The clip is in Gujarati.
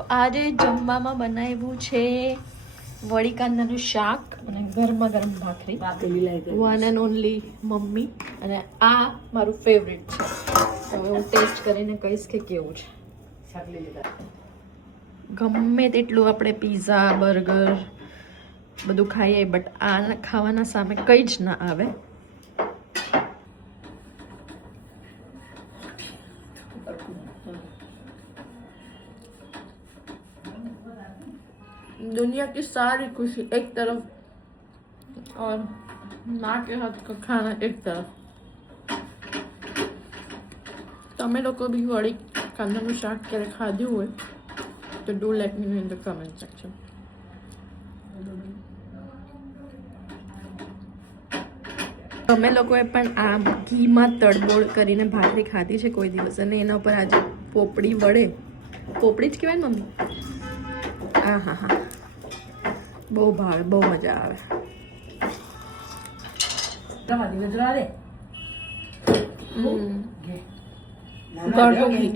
તો આજે જમવામાં બનાવ્યું છે વળી કાંદાનું શાક અને ગરમા ગરમ ભાખરી. One and only mummy. અને આ મારું ફેવરેટ છે. હવે હું ટેસ્ટ કરીને કહીશ કે કેવું છે. ગમે તેટલું આપણે પીઝા બર્ગર બધું ખાઈએ બટ આ ખાવાના સામે કંઈ જ ના આવે. दुनिया की सारी खुशी एक तरफ और माँ के हाथ का खाना एक तरफ. તમે લોકો બી વળી કાંદાનું શાક ક્યારે ખાધું હોય તો do let me no in the comment section. તમે લોકોએ પણ આ ઘીમાં તડબોળ કરીને ભાખરી ખાધી છે કોઈ દિવસ? અને એના ઉપર આજે પોપડી વડે, પોપડી જ કહેવાય ને મમ્મી? હા હા હા, બહુ ભાવે, બહુ મજા આવે. ગળું ઘી